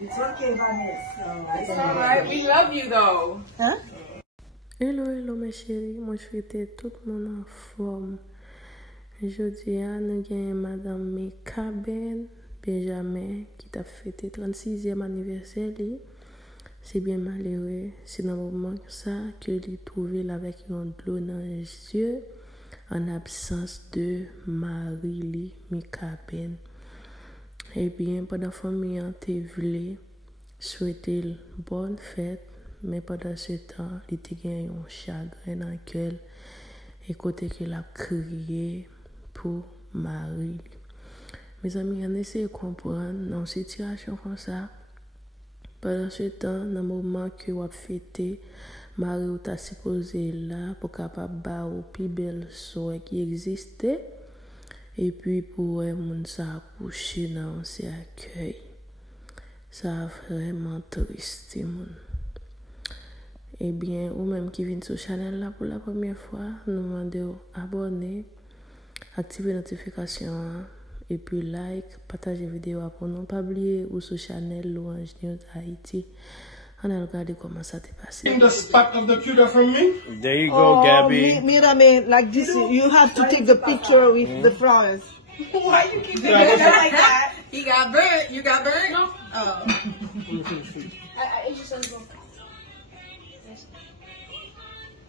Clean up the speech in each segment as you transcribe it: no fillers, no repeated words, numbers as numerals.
It's okay, Vanessa. It's alright. We love you though. Huh? Hello mes chéris, moi je souhaite tout le monde en forme. Aujourd'hui, nous avons Madan Mika Benjamin qui t'a fêté 36e anniversaire. C'est bien malheureux, c'est dans le moment ça que il trouvé avec un bleu dans les yeux en absence de Marie Mika Ben. Eh bien, pendant la famille, on t'a voulu souhaiter une bonne fête, mais pendant ce temps, il était gagné un chagrin dans le cœur et côté qu'il a crié pour Marie. Mes amis, on essaie de comprendre dans une situation comme ça. Pendant ce temps, dans le moment que vous fêtez, Marie t'a supposé là pour capable ba ou plus belle soeur qui existait. Et puis pour moun ça accoucher dans ces accueil. Ça a vraiment triste moun. Eh bien, ou même qui vient sur channel là pour la première fois, nous demandons abonner, activer notification et puis like, partager vidéo pour ne pas oublier ou sur channel Louange&News Haïti. On a regardé comment ça t'est passé. In the spot of the cuter from me. There you go, Gabby. Mírame, like this, you have to take the picture with the flowers. Why you keep doing that like that? He got burnt. You got burnt? No. Oh. It's just a little.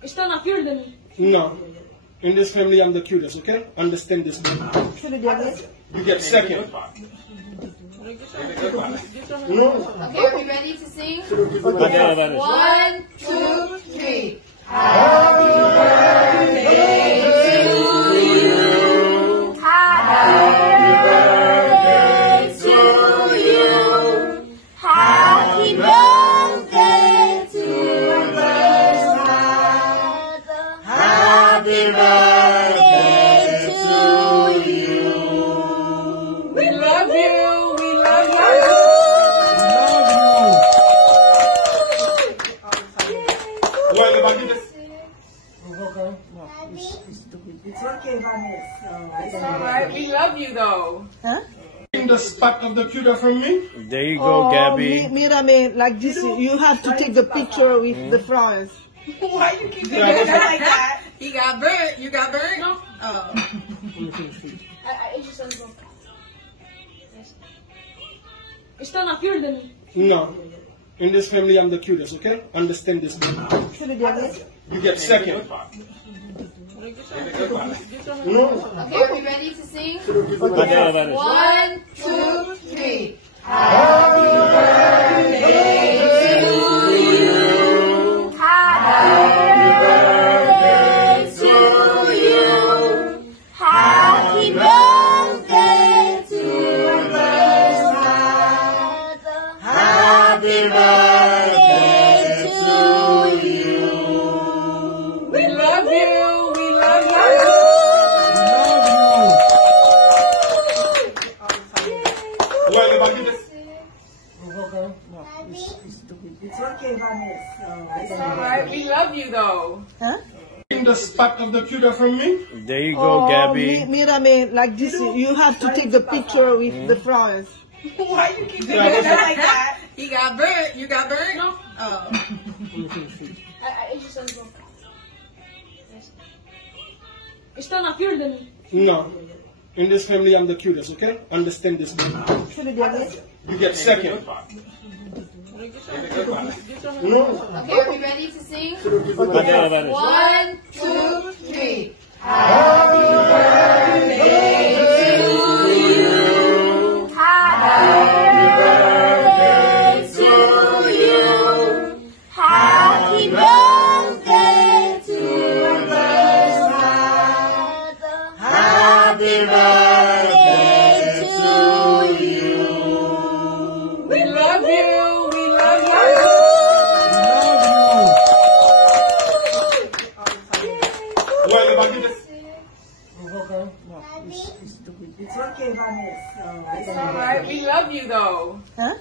You're still not cuter than me. No. In this family, I'm the cutest, okay? Understand this. You get second. No. Okay, are we ready to sing? 1, 2, 3. Happy birthday to you. Happy birthday to you. Happy birthday to you. Happy birthday to you. We love you. It's okay, Vanessa. It's alright. We love you though. Huh? In the spot of the cuter from me. There you go, Gabby. Mírame, like this, you have to take the picture with the flowers. Why you keep doing that like that? He got burnt. You got burnt? No. Oh. It's just a little. You're still not cuter than me. No. In this family, I'm the cutest, okay? Understand this. You get second. Okay, are we ready to sing? 1, 2, 3. Happy birthday to you. Happy birthday to you. Happy birthday to you. Happy birthday to you. We love you. It's okay, Vanessa. It's alright. We love you though. Huh? In the spot of the cuter from me. There you go, Gabby. Mírame, like this, you have to take the picture with the flowers. Why you keep doing that like that? He got burnt. You got burnt? No. Oh. It's just a little. You're still not cuter than me. No. In this family, I'm the cutest, okay? Understand this. You get second. Okay, are we ready to sing? 1, 2, 3. Happy birthday to you. Happy birthday to you. Happy birthday to you. Happy birthday to you. We love you. It's okay, Vanessa. It's alright. We love you though. Huh?